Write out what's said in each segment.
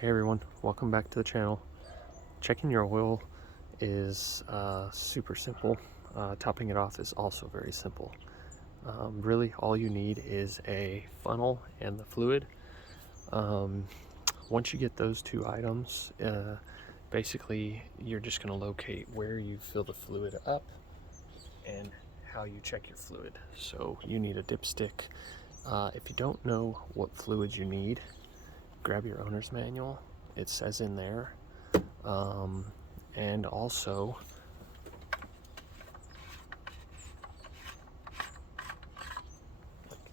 Hey everyone, welcome back to the channel. Checking your oil is super simple. Topping it off is also very simple. Really all you need is a funnel and the fluid. Once you get those two items, basically you're just going to locate where you fill the fluid up and how you check your fluid. So you need a dipstick. If you don't know what fluid you need, grab your owner's manual. It says in there. And also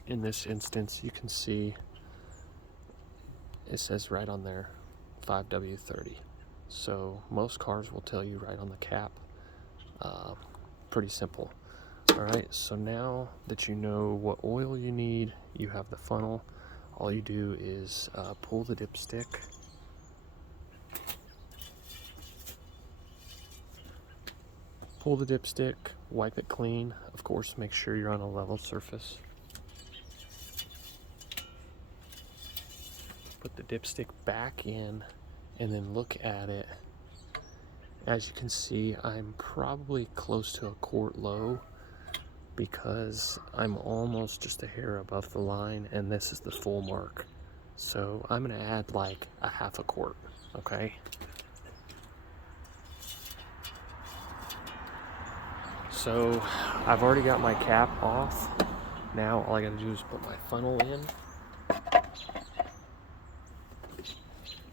in this instance you can see it says right on there 5W30. So most cars will tell you right on the cap. Pretty simple. Alright, so now that you know what oil you need, you have the funnel, all you do is pull the dipstick, wipe it clean. Of course, make sure you're on a level surface. Put the dipstick back in and then look at it. As you can see, I'm probably close to a quart low because I'm almost just a hair above the line, and this is the full mark. So I'm gonna add like a half a quart, okay? So I've already got my cap off. Now all I gotta do is put my funnel in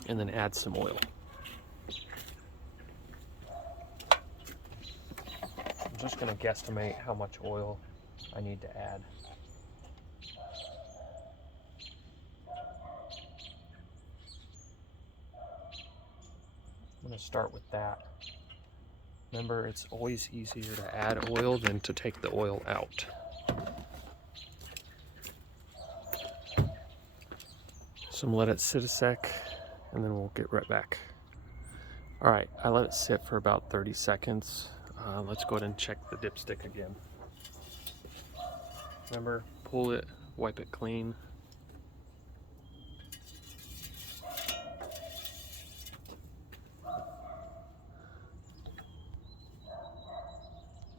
and then add some oil. I'm just gonna guesstimate how much oil I need to add. I'm gonna start with that. Remember, it's always easier to add oil than to take the oil out. So I'm gonna let it sit a sec and then we'll get right back. All right, I let it sit for about 30 seconds. Let's go ahead and check the dipstick again. Remember, pull it, wipe it clean.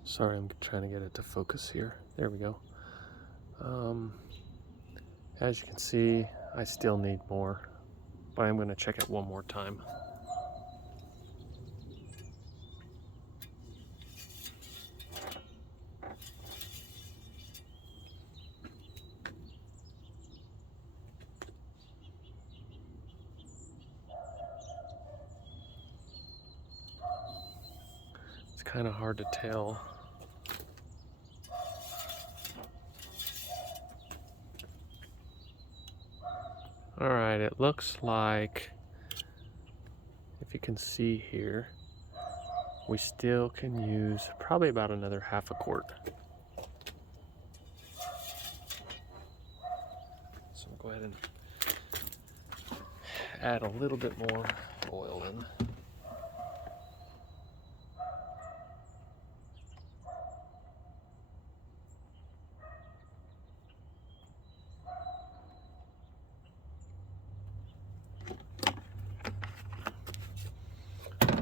Sorry, I'm trying to get it to focus here. There we go. As you can see, I still need more, but I'm going to check it one more time. It's kind of hard to tell. All right, it looks like, if you can see here, we still can use probably about another half a quart. So I'll go ahead and add a little bit more oil in.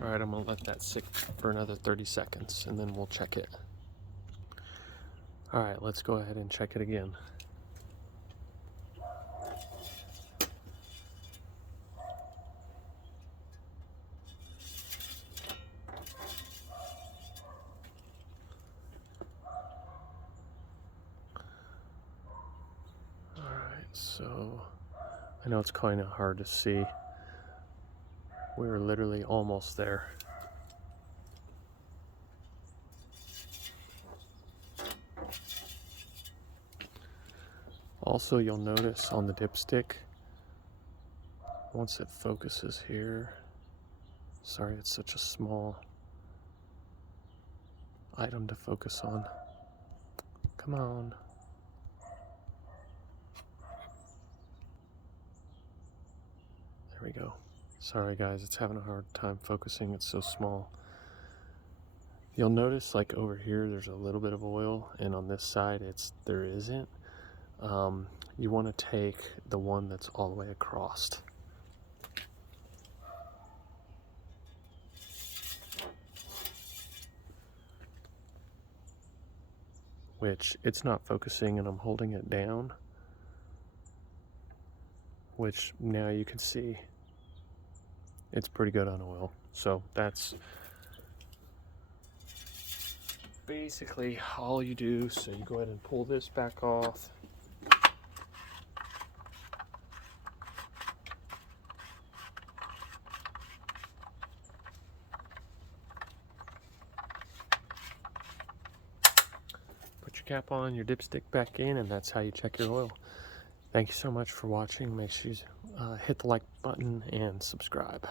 All right, I'm gonna let that sit for another 30 seconds and then we'll check it. All right, let's go ahead and check it again. All right, so I know it's kind of hard to see. We were literally almost there. Also, you'll notice on the dipstick, once it focuses here, sorry, it's such a small item to focus on. Come on. There we go. Sorry guys, it's having a hard time focusing, it's so small. You'll notice like over here there's a little bit of oil, and on this side there isn't. You want to take the one that's all the way across. which it's not focusing, and I'm holding it down, which now you can see it's pretty good on oil. So that's basically all you do. So you go ahead and pull this back off. Put your cap on, your dipstick back in, and that's how you check your oil. Thank you so much for watching. Make sure you hit the like button and subscribe.